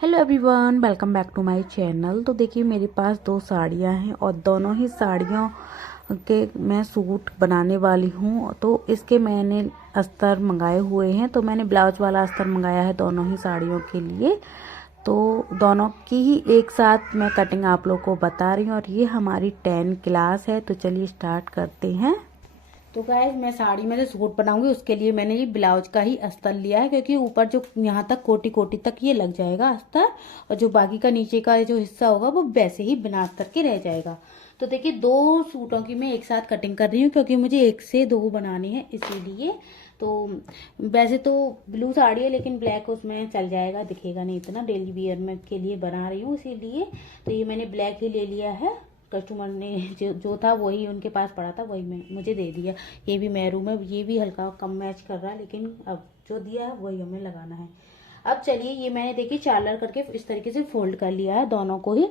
Hello everyone, welcome back to my channel. तो देखिए मेरे पास दो साड़ियां हैं और दोनों ही साड़ियों के मैं सूट बनाने वाली हूँ। तो इसके मैंने अस्तर मंगाए हुए हैं। तो मैंने ब्लाउज वाला अस्तर मंगाया है दोनों ही साड़ियों के लिए। तो दोनों की ही एक साथ मैं कटिंग आप लोग को बता रही हूँ और ये हमारी 10 क्लास है। तो चलिए स्टार्ट करते हैं। तो गाइस मैं साड़ी में जो सूट बनाऊंगी उसके लिए मैंने ये ब्लाउज का ही अस्तर लिया है, क्योंकि ऊपर जो यहाँ तक कोटी कोटी तक ये लग जाएगा अस्तर, और जो बाकी का नीचे का जो हिस्सा होगा वो वैसे ही बिना अस्तर के रह जाएगा। तो देखिए दो सूटों की मैं एक साथ कटिंग कर रही हूँ, क्योंकि मुझे एक से दो बनाने हैं इसीलिए। तो वैसे तो ब्लू साड़ी है लेकिन ब्लैक उसमें चल जाएगा, दिखेगा नहीं इतना। डेली वियर में के लिए बना रही हूँ इसीलिए। तो ये मैंने ब्लैक ही ले लिया है। कस्टमर ने जो था वही उनके पास पड़ा था, वही मैं मुझे दे दिया। ये भी मैरून है, ये भी हल्का कम मैच कर रहा है, लेकिन अब जो दिया है वही हमें लगाना है। अब चलिए ये मैंने देखिए चार्लर करके इस तरीके से फोल्ड कर लिया है दोनों को ही।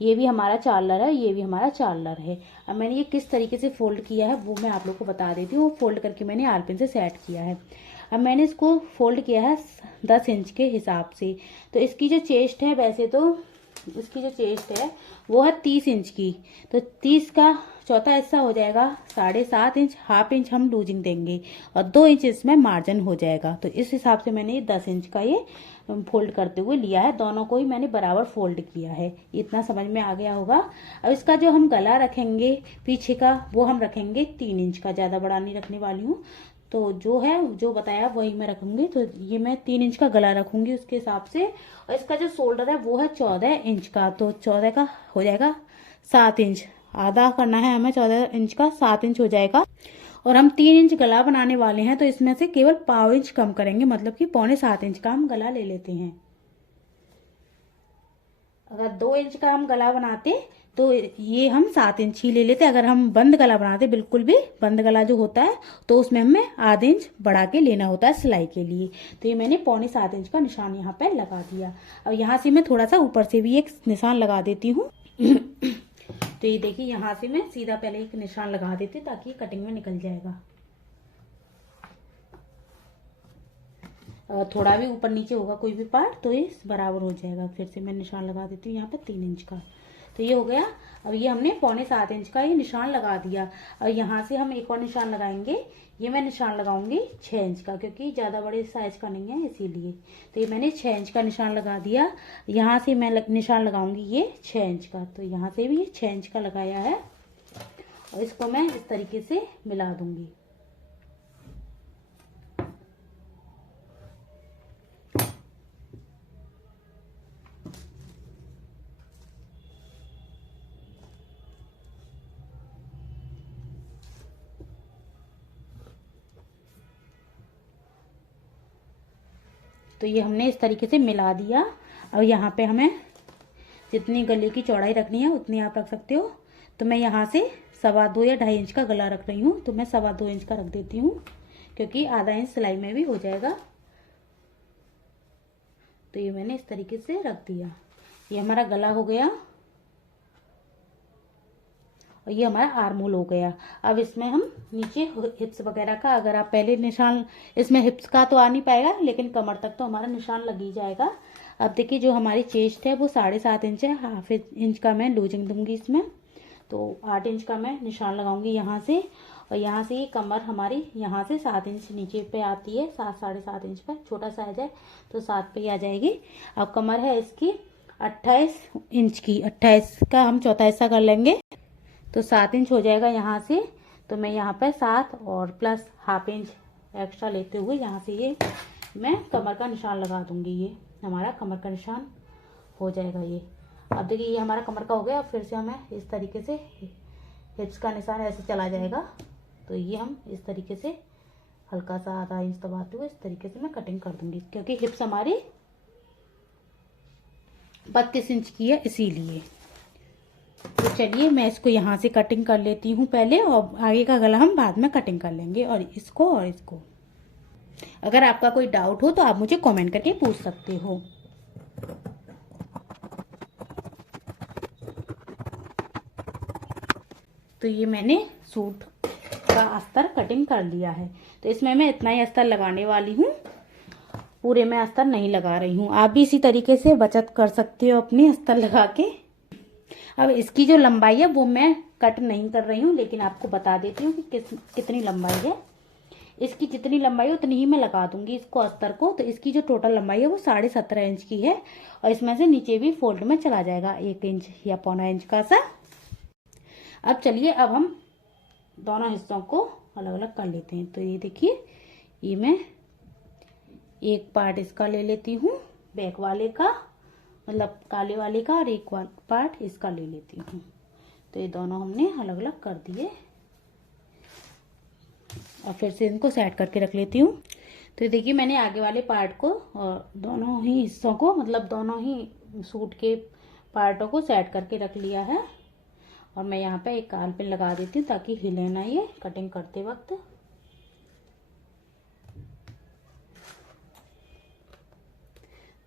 ये भी हमारा चार्लर है, ये भी हमारा चार्लर है। अब मैंने ये किस तरीके से फोल्ड किया है वो मैं आप लोग को बता देती हूँ। फोल्ड करके मैंने आरपिन से सेट किया है। अब मैंने इसको फोल्ड किया है 10 इंच के हिसाब से। तो इसकी जो चेस्ट है, वैसे तो इसकी जो चेस्ट है वो है 30 इंच की। तो 30 का चौथा हिस्सा हो जाएगा 7.5 इंच। हाफ इंच हम लूजिंग देंगे और 2 इंच इसमें मार्जिन हो जाएगा। तो इस हिसाब से मैंने ये 10 इंच का ये फोल्ड करते हुए लिया है। दोनों को ही मैंने बराबर फोल्ड किया है। इतना समझ में आ गया होगा। अब इसका जो हम गला रखेंगे पीछे का, वो हम रखेंगे 3 इंच का, ज़्यादा बड़ा नहीं रखने वाली हूँ। तो जो है जो बताया वही मैं रखूंगी। तो ये मैं 3 इंच का गला रखूंगी उसके हिसाब से। और इसका जो शोल्डर है वो है 14 इंच का। तो 14 का हो जाएगा 7 इंच। आधा करना है हमें, 14 इंच का 7 इंच हो जाएगा। और हम 3 इंच गला बनाने वाले हैं, तो इसमें से केवल पाव इंच कम करेंगे, मतलब कि 6.25 इंच का हम गला ले लेते हैं। अगर 2 इंच का हम गला बनाते तो ये हम 7 इंच ही ले लेते। अगर हम बंद गला बनाते, बिल्कुल भी बंद गला जो होता है, तो उसमें हमें आधे इंच बढ़ा के लेना होता है सिलाई के लिए। तो ये मैंने 6.25 इंच का निशान यहाँ पे लगा दिया। अब यहाँ से मैं थोड़ा सा ऊपर से भी एक निशान लगा देती हूँ। तो ये देखिए यहाँ से मैं सीधा पहले एक निशान लगा देती हूँ ताकि कटिंग में निकल जाएगा। थोड़ा भी ऊपर नीचे होगा कोई भी पार्ट तो ये बराबर हो जाएगा। फिर से मैं निशान लगा देती हूँ यहाँ पे 3 इंच का। तो ये हो गया। अब ये हमने 6.25 इंच का ये निशान लगा दिया। और यहाँ से हम एक और निशान लगाएंगे। ये मैं निशान लगाऊंगी 6 इंच का, क्योंकि ज़्यादा बड़े साइज का नहीं है इसीलिए। तो ये मैंने 6 इंच का निशान लगा दिया। यहाँ से मैं निशान लगाऊंगी ये 6 इंच का। तो यहाँ से भी 6 इंच का लगाया है और इसको मैं इस तरीके से मिला दूंगी। तो ये हमने इस तरीके से मिला दिया। अब यहाँ पे हमें जितनी गले की चौड़ाई रखनी है उतनी आप रख सकते हो। तो मैं यहाँ से 2.25 या 2.5 इंच का गला रख रही हूँ। तो मैं 2.25 इंच का रख देती हूँ, क्योंकि आधा इंच सिलाई में भी हो जाएगा। तो ये मैंने इस तरीके से रख दिया। ये हमारा गला हो गया और ये हमारा आर्म होल हो गया। अब इसमें हम नीचे हिप्स वगैरह का, अगर आप पहले निशान, इसमें हिप्स का तो आ नहीं पाएगा लेकिन कमर तक तो हमारा निशान लग ही जाएगा। अब देखिए जो हमारी चेस्ट है वो 7.5 इंच है। हाफ इंच का मैं लूजिंग दूंगी इसमें। तो 8 इंच का मैं निशान लगाऊंगी यहाँ से। और यहाँ से ये कमर हमारी यहाँ से 7 इंच नीचे पे आती है। 7-7.5 इंच पर, छोटा साइज है तो 7 पे ही आ जाएगी। अब कमर है इसकी 28 इंच की। 28 का हम चौथा हिस्सा कर लेंगे तो 7 इंच हो जाएगा यहाँ से। तो मैं यहाँ पे 7 और प्लस हाफ इंच एक्स्ट्रा लेते हुए यहाँ से ये मैं कमर का निशान लगा दूंगी। ये हमारा कमर का निशान हो जाएगा ये। अब देखिए ये हमारा कमर का हो गया। फिर से हमें इस तरीके से हिप्स का निशान ऐसे चला जाएगा। तो ये हम इस तरीके से हल्का सा आधा इंच दबाते हुए इस तरीके से मैं कटिंग कर दूंगी, क्योंकि हिप्स हमारी 32 इंच की है इसीलिए। तो चलिए मैं इसको यहाँ से कटिंग कर लेती हूँ पहले, और आगे का गला हम बाद में कटिंग कर लेंगे, और इसको। अगर आपका कोई डाउट हो तो आप मुझे कमेंट करके पूछ सकते हो। तो ये मैंने सूट का अस्तर कटिंग कर लिया है। तो इसमें मैं इतना ही अस्तर लगाने वाली हूँ। पूरे में अस्तर नहीं लगा रही हूँ। आप भी इसी तरीके से बचत कर सकते हो अपनी अस्तर लगा के। अब इसकी जो लंबाई है वो मैं कट नहीं कर रही हूँ, लेकिन आपको बता देती हूँ कि कितनी लंबाई है। इसकी जितनी लंबाई है उतनी ही मैं लगा दूंगी इसको अस्तर को। तो इसकी जो टोटल लंबाई है वो 17.5 इंच की है, और इसमें से नीचे भी फोल्ड में चला जाएगा 1 इंच या पौना इंच का सा। अब चलिए, अब हम दोनों हिस्सों को अलग अलग कर लेते हैं। तो ये देखिए, ये मैं एक पार्ट इसका ले लेती हूँ, बैक वाले का, मतलब काले वाले का, और एक पार्ट इसका ले लेती हूँ। तो ये दोनों हमने अलग अलग कर दिए, और फिर से इनको सेट करके रख लेती हूँ। तो देखिए, मैंने आगे वाले पार्ट को और दोनों ही हिस्सों को, मतलब दोनों ही सूट के पार्टों को सेट करके रख लिया है। और मैं यहाँ पे एक काल पिन लगा देती हूँ ताकि हिले ना ये कटिंग करते वक्त।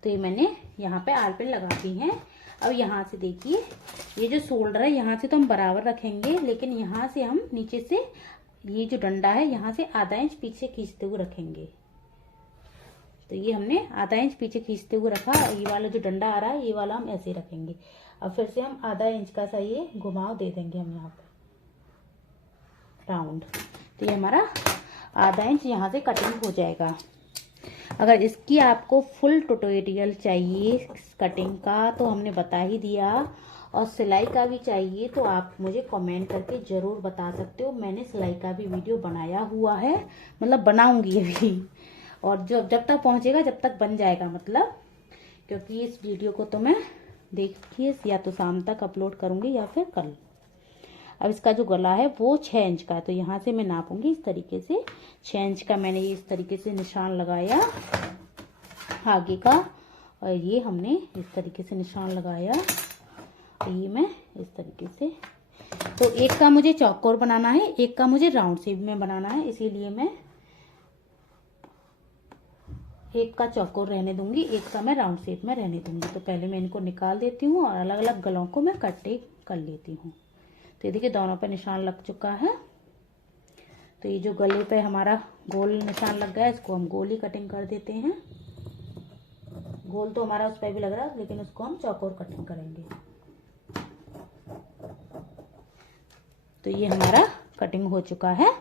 तो ये मैंने यहाँ पे आल पिन लगा दी है। अब यहाँ से देखिए, ये जो शोल्डर है यहाँ से तो हम बराबर रखेंगे, लेकिन यहाँ से हम नीचे से ये जो डंडा है यहाँ से आधा इंच पीछे खींचते हुए रखेंगे। तो ये हमने आधा इंच पीछे खींचते हुए रखा। ये वाला जो डंडा आ रहा है ये वाला हम ऐसे रखेंगे। अब फिर से हम आधा इंच का सा ये घुमाव दे देंगे हम यहाँ पे राउंड। तो ये हमारा आधा इंच यहाँ से कटिंग हो जाएगा। अगर इसकी आपको फुल ट्यूटोरियल चाहिए कटिंग का तो हमने बता ही दिया, और सिलाई का भी चाहिए तो आप मुझे कमेंट करके ज़रूर बता सकते हो। मैंने सिलाई का भी वीडियो बनाया हुआ है, मतलब बनाऊंगी अभी, और जब तक पहुंचेगा जब तक बन जाएगा, मतलब क्योंकि इस वीडियो को तो मैं देखिए या तो शाम तक अपलोड करूंगी या फिर कल। अब इसका जो गला है वो 6 इंच का है, तो यहाँ से मैं नापूंगी इस तरीके से। 6 इंच का मैंने ये इस तरीके से निशान लगाया आगे का, और ये हमने इस तरीके से निशान लगाया। ये मैं इस तरीके से, तो एक का मुझे चौकोर बनाना है, एक का मुझे राउंड शेप में बनाना है, इसीलिए मैं एक का चौकोर रहने दूंगी, एक का मैं राउंड शेप में रहने दूंगी। तो पहले मैं इनको निकाल देती हूँ और अलग अलग गलों को मैं कटिंग कर लेती हूँ। तो ये देखिए, दोनों पे निशान लग चुका है। तो ये जो गले पे हमारा गोल निशान लग गया है, इसको हम गोल ही कटिंग कर देते हैं। गोल तो हमारा उस पर भी लग रहा है, लेकिन उसको हम चौकोर कटिंग करेंगे। तो ये हमारा कटिंग हो चुका है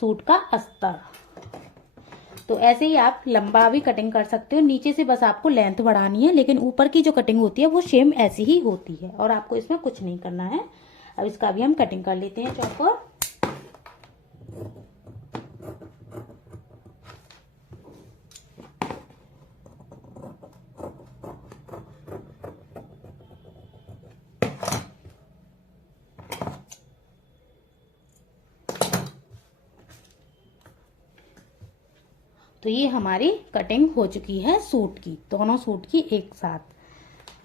सूट का अस्तर। तो ऐसे ही आप लंबा भी कटिंग कर सकते हो, नीचे से बस आपको लेंथ बढ़ानी है, लेकिन ऊपर की जो कटिंग होती है वो सेम ऐसी ही होती है, और आपको इसमें कुछ नहीं करना है। अब इसका भी हम कटिंग कर लेते हैं चौकोर। तो ये हमारी कटिंग हो चुकी है सूट की, दोनों सूट की एक साथ।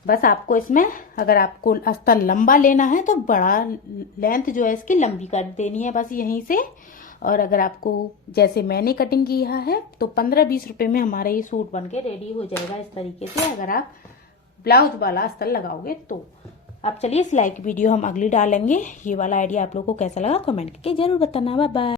बस आपको इसमें अगर आपको अस्तर लंबा लेना है तो बड़ा लेंथ जो है इसकी लंबी कर देनी है बस यहीं से। और अगर आपको जैसे मैंने कटिंग किया है तो 15-20 रुपए में हमारा ये सूट बनके रेडी हो जाएगा इस तरीके से, अगर आप ब्लाउज वाला अस्तर लगाओगे तो। अब चलिए सिलाई की वीडियो हम अगली डालेंगे। ये वाला आइडिया आप लोगों को कैसा लगा कमेंट करके जरूर बताना। Bye bye.